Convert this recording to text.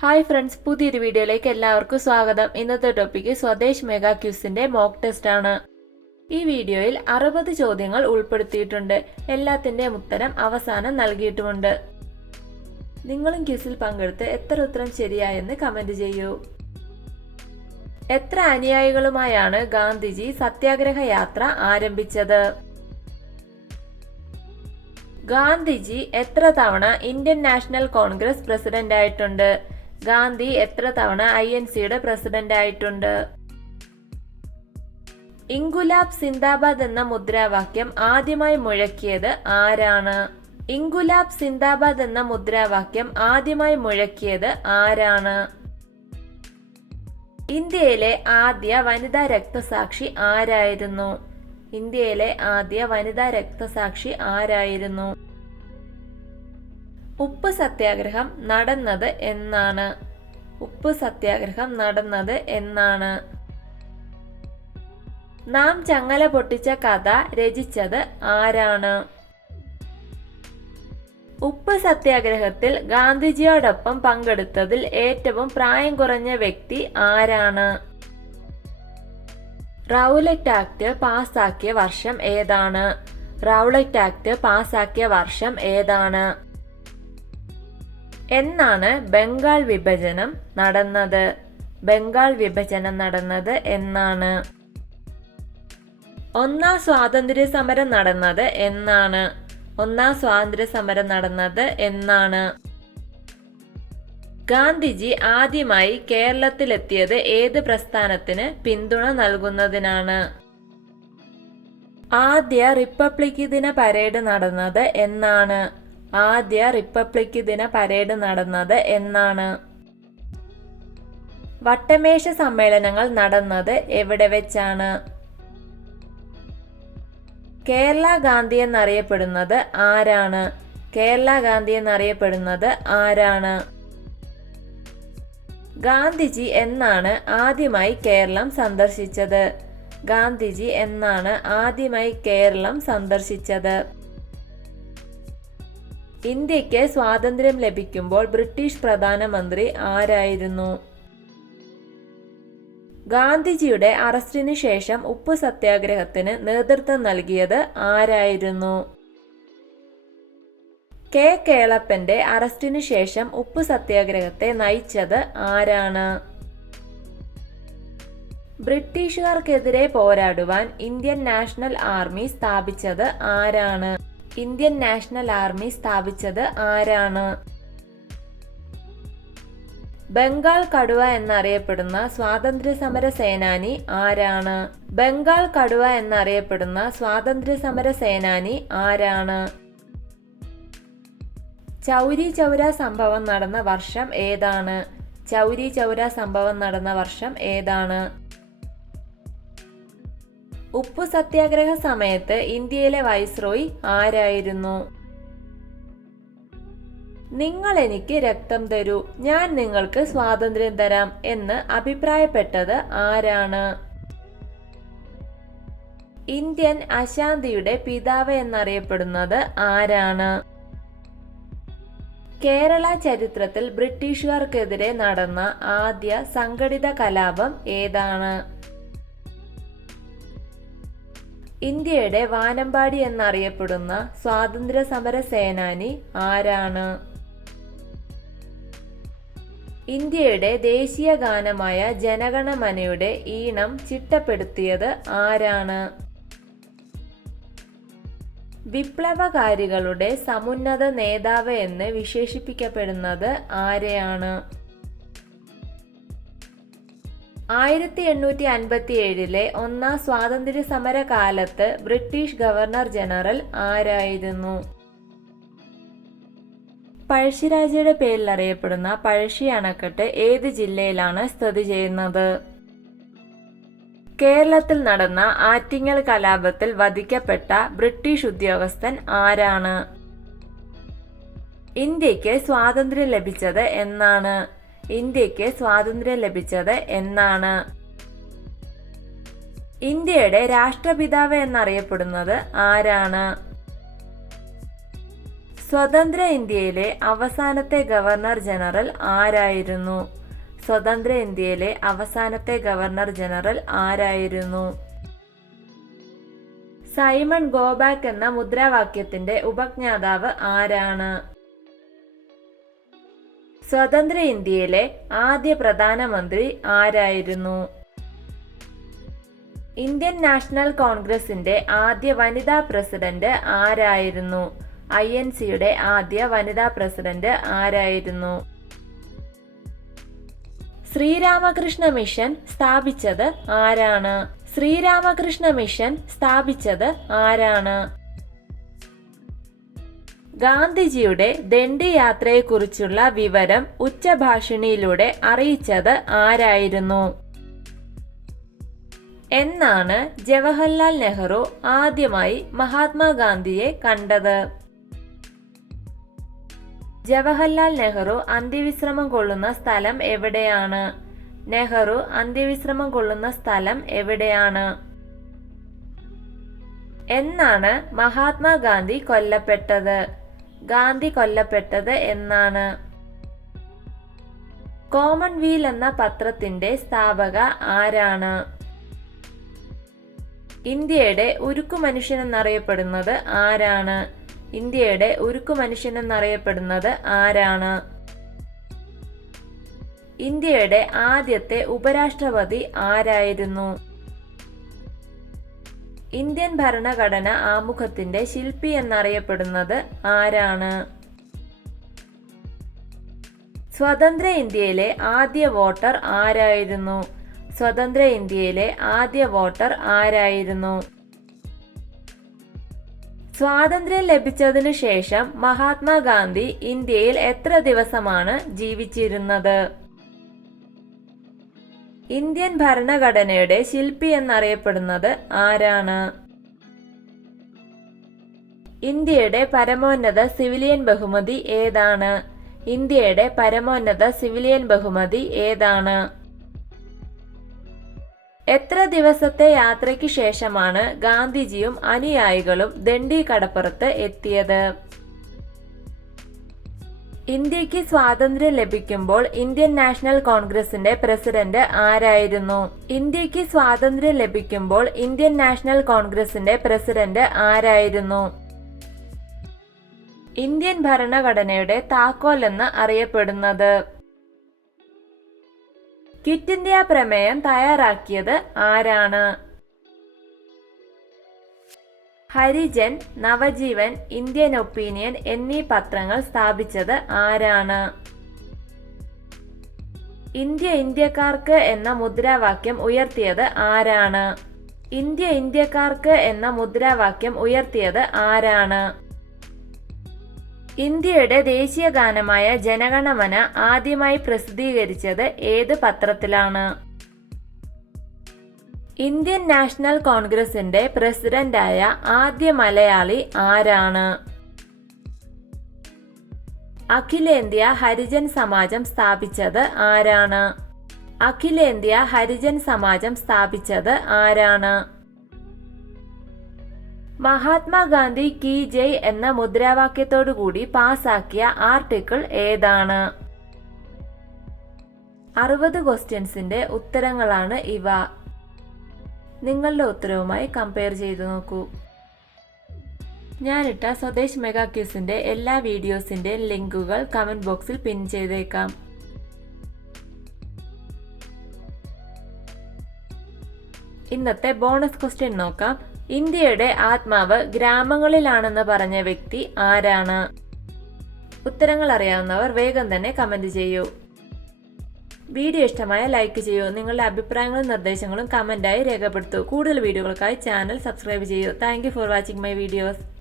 Hi friends, പുതിയൊരു വീഡിയോയിലേക്ക് എല്ലാവർക്കും സ്വാഗതം. ഇന്നത്തെ ടോപ്പിക്ക് സ്വദേശ് മെഗാ ക്യൂസിന്റെ മോക്ക് ടെസ്റ്റ് ആണ്. ഈ വീഡിയോയിൽ 60 ചോദ്യങ്ങൾ ഉൾപ്പെടുത്തിയിട്ടുണ്ട്. എല്ലാത്തിന്റെയും ഉത്തരം അവസാനം നൽകിയിട്ടുമുണ്ട്. നിങ്ങളും ക്യൂസിൽ പങ്കെടുത്ത് എത്ര ഉത്തരം ശരിയായെന്ന് കമന്റ് ചെയ്യൂ. എത്ര അനുയായികളുമായാണ് ഗാന്ധിജി സത്യാഗ്രഹ യാത്ര ആരംഭിച്ചത്? ഗാന്ധിജി എത്ര തവണ ഇന്ത്യൻ നാഷണൽ കോൺഗ്രസ് പ്രസിഡന്റ് ആയിട്ടുണ്ട്? ഗാന്ധി എത്ര തവണ INCയുടെ പ്രസിഡന്റ് ആയിട്ടുണ്ട്? ഇൻകുലാബ് സിന്ദാബാദ് എന്ന മുദ്രാവാക്യം ആദ്യമായി മുഴക്കിയത് ആരാണ്? ഇൻകുലാബ് സിന്ദാബാദ് എന്ന മുദ്രാവാക്യം ആദ്യമായി മുഴക്കിയത് ആരാണ്? ഇന്ത്യയിലെ ആദ്യ വനിതാ രക്തസാക്ഷി ആരായിരുന്നു? ഇന്ത്യയിലെ ആദ്യ വനിതാ രക്തസാക്ഷി ആരായിരുന്നു? ഉപ്പ് സത്യാഗ്രഹം നടന്നത് എന്നാണ്? ഉപ്പ് സത്യാഗ്രഹം നടന്നത് എന്നാണ്? നാം ചങ്ങല പൊട്ടിച്ച കഥ രചിച്ചത് ആരാണ്? ഉപ്പ് സത്യാഗ്രഹത്തിൽ ഗാന്ധിജിയോടൊപ്പം പങ്കെടുത്തതിൽ ഏറ്റവും പ്രായം കുറഞ്ഞ വ്യക്തി ആരാണ്? റൗലറ്റ് ആക്ട് പാസാക്കിയ വർഷം ഏതാണ്? റൗലറ്റ് ആക്ട് പാസാക്കിയ വർഷം ഏതാണ്? എന്നാണ് ബംഗാൾ വിഭജനം നടന്നത്? ബംഗാൾ വിഭജനം നടന്നത് എന്നാണ്? ഒന്നാം സ്വാതന്ത്ര്യ സമരം നടന്നത് എന്നാണ്? ഒന്നാം സ്വാതന്ത്ര്യ സമരം നടന്നത് എന്നാണ്? ഗാന്ധിജി ആദ്യമായി കേരളത്തിലെത്തിയത് ഏത് പ്രസ്ഥാനത്തിന് പിന്തുണ നൽകുന്നതിനാണ്? ആദ്യ റിപ്പബ്ലിക് ദിന പരേഡ് നടന്നത് എന്നാണ്? ആദ്യ റിപ്പബ്ലിക് ദിന പരേഡ് നടന്നത് എന്നാണ്? വട്ടമേശ സമ്മേളനങ്ങൾ നടന്നത് എവിടെ വെച്ചാണ്? കേരള ഗാന്ധി എന്നറിയപ്പെടുന്നത് ആരാണ്? കേരള ഗാന്ധി എന്നറിയപ്പെടുന്നത് ആരാണ്? ഗാന്ധിജി എന്നാണ് ആദ്യമായി കേരളം സന്ദർശിച്ചത്? ഗാന്ധിജി എന്നാണ് ആദ്യമായി കേരളം സന്ദർശിച്ചത്? ഇന്ത്യക്ക് സ്വാതന്ത്ര്യം ലഭിക്കുമ്പോൾ ബ്രിട്ടീഷ് പ്രധാനമന്ത്രി ആരായിരുന്നു? ഗാന്ധിജിയുടെ അറസ്റ്റിനു ശേഷം ഉപ്പു സത്യാഗ്രഹത്തിന് നേതൃത്വം നൽകിയത് ആരായിരുന്നു? കെ കേളപ്പന്റെ അറസ്റ്റിനു ശേഷം ഉപ്പു സത്യാഗ്രഹത്തെ നയിച്ചത് ആരാണ്? ബ്രിട്ടീഷുകാർക്കെതിരെ പോരാടുവാൻ ഇന്ത്യൻ നാഷണൽ ആർമി സ്ഥാപിച്ചത് ആരാണ്? ഇന്ത്യൻ നാഷണൽ ആർമി സ്ഥാപിച്ചത് ആരാണ്? ബംഗാൾ കടുവ എന്നറിയപ്പെടുന്ന സ്വാതന്ത്ര്യ സമര സേനാനി ആരാണ്? ബംഗാൾ കടുവ എന്നറിയപ്പെടുന്ന സ്വാതന്ത്ര്യ സമര സേനാനി ആരാണ്? ചൗരി ചൗര സംഭവം നടന്ന വർഷം ഏതാണ്? ചൗരി ചൗര സംഭവം നടന്ന വർഷം ഏതാണ്? ഉപ്പു സത്യാഗ്രഹ സമയത്ത് ഇന്ത്യയിലെ വൈസ്രോയി ആരായിരുന്നു? നിങ്ങൾ എനിക്ക് രക്തം തരൂ, ഞാൻ നിങ്ങൾക്ക് സ്വാതന്ത്ര്യം തരാം എന്ന് അഭിപ്രായപ്പെട്ടത് ആരാണ്? ഇന്ത്യൻ അശാന്തിയുടെ പിതാവ് എന്നറിയപ്പെടുന്നത് ആരാണ്? കേരള ചരിത്രത്തിൽ ബ്രിട്ടീഷുകാർക്കെതിരെ നടന്ന ആദ്യ സംഘടിത കലാപം ഏതാണ്? ഇന്ത്യയുടെ വാനമ്പാടി എന്നറിയപ്പെടുന്ന സ്വാതന്ത്ര്യ സമര സേനാനി ആരാണ്? ഇന്ത്യയുടെ ദേശീയ ഗാനമായ ജനഗണമനയുടെ ഈണം ചിട്ടപ്പെടുത്തിയത് ആരാണ്? വിപ്ലവകാരികളുടെ സമുന്നത നേതാവ് എന്ന് വിശേഷിപ്പിക്കപ്പെടുന്നത് ആരെയാണ്? 1857 ഒന്നാം സ്വാതന്ത്ര്യ സമര കാലത്ത് ബ്രിട്ടീഷ് ഗവർണർ ജനറൽ ആരായിരുന്നു? പഴശ്ശിരാജയുടെ പേരിൽ അറിയപ്പെടുന്ന പഴശ്ശി അണക്കെട്ട് ഏത് ജില്ലയിലാണ് സ്ഥിതി ചെയ്യുന്നത്? കേരളത്തിൽ നടന്ന ആറ്റിങ്ങൽ കലാപത്തിൽ വധിക്കപ്പെട്ട ബ്രിട്ടീഷ് ഉദ്യോഗസ്ഥൻ ആരാണ്? ഇന്ത്യക്ക് സ്വാതന്ത്ര്യം ലഭിച്ചത് എന്നാണ്? ഇന്ത്യക്ക് സ്വാതന്ത്ര്യം ലഭിച്ചത് എന്നാണ്? ഇന്ത്യയുടെ രാഷ്ട്രപിതാവ് എന്നറിയപ്പെടുന്നത് ആരാണ്? സ്വതന്ത്ര ഇന്ത്യയിലെ അവസാനത്തെ ഗവർണർ ജനറൽ ആരായിരുന്നു? സ്വതന്ത്ര ഇന്ത്യയിലെ അവസാനത്തെ ഗവർണർ ജനറൽ ആരായിരുന്നു? സൈമൺ ഗോ ബാക്ക് എന്ന മുദ്രാവാക്യത്തിന്റെ ഉപജ്ഞാതാവ് ആരാണ്? സ്വതന്ത്ര ഇന്ത്യയിലെ ആദ്യ പ്രധാനമന്ത്രി ആരായിരുന്നു? ഇന്ത്യൻ നാഷണൽ കോൺഗ്രസിന്റെ ആദ്യ വനിതാ പ്രസിഡന്റ് ആരായിരുന്നു? INCയുടെ ആദ്യ വനിതാ പ്രസിഡന്റ് ആരായിരുന്നു? ശ്രീരാമകൃഷ്ണ മിഷൻ സ്ഥാപിച്ചത് ആരാണ്? ശ്രീരാമകൃഷ്ണ മിഷൻ സ്ഥാപിച്ചത് ആരാണ്? ഗാന്ധിജിയുടെ ദണ്ഡി യാത്രയെക്കുറിച്ചുള്ള വിവരം ഉച്ചഭാഷിണിയിലൂടെ അറിയിച്ചത് ആരായിരുന്നു? എന്നാണ് ജവഹർലാൽ നെഹ്റു ആദ്യമായി മഹാത്മാഗാന്ധിയെ കണ്ടത്? ജവഹർലാൽ നെഹ്റു അന്ത്യവിശ്രമം കൊള്ളുന്ന സ്ഥലം എവിടെയാണ്? നെഹ്റു അന്ത്യവിശ്രമം കൊള്ളുന്ന സ്ഥലം എവിടെയാണ്? എന്നാണ് മഹാത്മാഗാന്ധി കൊല്ലപ്പെട്ടത്? ഗാന്ധി കൊല്ലപ്പെട്ടത് എന്നാണ്? കോമൺവീൽ എന്ന പത്രത്തിന്റെ സ്ഥാപക ആരാണ്? ഇന്ത്യയുടെ ഉരുക്കു മനുഷ്യൻ എന്നറിയപ്പെടുന്നത് ആരാണ്? ഇന്ത്യയുടെ ഉരുക്കു മനുഷ്യൻ എന്നറിയപ്പെടുന്നത് ആരാണ്? ഇന്ത്യയുടെ ആദ്യത്തെ ഉപരാഷ്ട്രപതി ആരായിരുന്നു? ഇന്ത്യൻ ഭരണഘടന ആമുഖത്തിന്റെ ശില്പി എന്നറിയപ്പെടുന്നത് ആരാണ്? സ്വതന്ത്ര ഇന്ത്യയിലെ ആദ്യ വോട്ടർ ആരായിരുന്നു? സ്വതന്ത്ര ഇന്ത്യയിലെ ആദ്യ വോട്ടർ ആരായിരുന്നു? സ്വാതന്ത്ര്യം ലഭിച്ചതിനു ശേഷം മഹാത്മാഗാന്ധി ഇന്ത്യയിൽ എത്ര ദിവസമാണ് ജീവിച്ചിരുന്നത്? ഇന്ത്യൻ ഭരണഘടനയുടെ ശില്പി എന്നറിയപ്പെടുന്നത് ആരാണ്? ഇന്ത്യയുടെ പരമോന്നത സിവിലിയൻ ബഹുമതി ഏതാണ്? ഇന്ത്യയുടെ പരമോന്നത സിവിലിയൻ ബഹുമതി ഏതാണ്? എത്ര ദിവസത്തെ യാത്രയ്ക്ക് ശേഷമാണ് ഗാന്ധിജിയും അനുയായികളും ദണ്ഡി കടപ്പുറത്ത് എത്തിയത്? ഇന്ത്യക്ക് സ്വാതന്ത്ര്യം ലഭിക്കുമ്പോൾ ഇന്ത്യൻ നാഷണൽ കോൺഗ്രസിന്റെ പ്രസിഡന്റ് ആരായിരുന്നു? ഇന്ത്യക്ക് സ്വാതന്ത്ര്യം ലഭിക്കുമ്പോൾ ഇന്ത്യൻ നാഷണൽ കോൺഗ്രസിന്റെ പ്രസിഡന്റ് ആരായിരുന്നു? ഇന്ത്യൻ ഭരണഘടനയുടെ താക്കോൽ എന്ന് അറിയപ്പെടുന്നത്? ക്വിറ്റ് ഇന്ത്യ പ്രമേയം തയ്യാറാക്കിയത് ആരാണ്? ഹരിജൻ, നവജീവൻ, ഇന്ത്യൻ ഒപ്പീനിയൻ എന്നീ പത്രങ്ങൾ സ്ഥാപിച്ചത് ആരാണ്? ഇന്ത്യ ഇന്ത്യക്കാർക്ക് എന്ന മുദ്രാവാക്യം ഉയർത്തിയത് ആരാണ്? ഇന്ത്യ ഇന്ത്യക്കാർക്ക് എന്ന മുദ്രാവാക്യം ഉയർത്തിയത് ആരാണ്? ഇന്ത്യയുടെ ദേശീയ ഗാനമായ ജനഗണമന ആദ്യമായി പ്രസിദ്ധീകരിച്ചത് ഏത് പത്രത്തിലാണ്? ഇന്ത്യൻ നാഷണൽ കോൺഗ്രസിന്റെ പ്രസിഡന്റായ ആദ്യ മലയാളി ആരാണ്? അഖിലേന്ത്യാ ഹരിജൻ സമാജം സ്ഥാപിച്ചത് ആരാണ്? അഖിലേന്ത്യാ ഹരിജൻ സമാജം സ്ഥാപിച്ചത് ആരാണ്? മഹാത്മാഗാന്ധി കി ജയ് എന്ന മുദ്രാവാക്യത്തോടുകൂടി പാസാക്കിയ ആർട്ടിക്കിൾ ഏതാണ്? 60 ക്വസ്റ്റ്യൻസിന്റെ ഉത്തരങ്ങളാണ് ഇവ. നിങ്ങളുടെ ഉത്തരവുമായി കമ്പയർ ചെയ്തു നോക്കൂ. ഞാനിട്ട സ്വദേശ് മെഗാ ക്യൂസിന്റെ എല്ലാ വീഡിയോസിന്റെ ലിങ്കുകൾ കമന്റ് ബോക്സിൽ പിൻ ചെയ്തേക്കാം. ഇന്നത്തെ ബോണസ് ക്വസ്റ്റ്യൻ നോക്കാം. ഇന്ത്യയുടെ ആത്മാവ് ഗ്രാമങ്ങളിലാണെന്ന് പറഞ്ഞ വ്യക്തി ആരാണ്? ഉത്തരങ്ങൾ അറിയാവുന്നവർ വേഗം തന്നെ കമന്റ് ചെയ്യൂ. വീഡിയോ ഇഷ്ടമായ ലൈക്ക് ചെയ്യൂ. നിങ്ങളുടെ അഭിപ്രായങ്ങളും നിർദ്ദേശങ്ങളും കമന്റായി രേഖപ്പെടുത്തൂ. കൂടുതൽ വീഡിയോകൾക്കായി ചാനൽ സബ്സ്ക്രൈബ് ചെയ്യൂ. Thank you for watching my videos.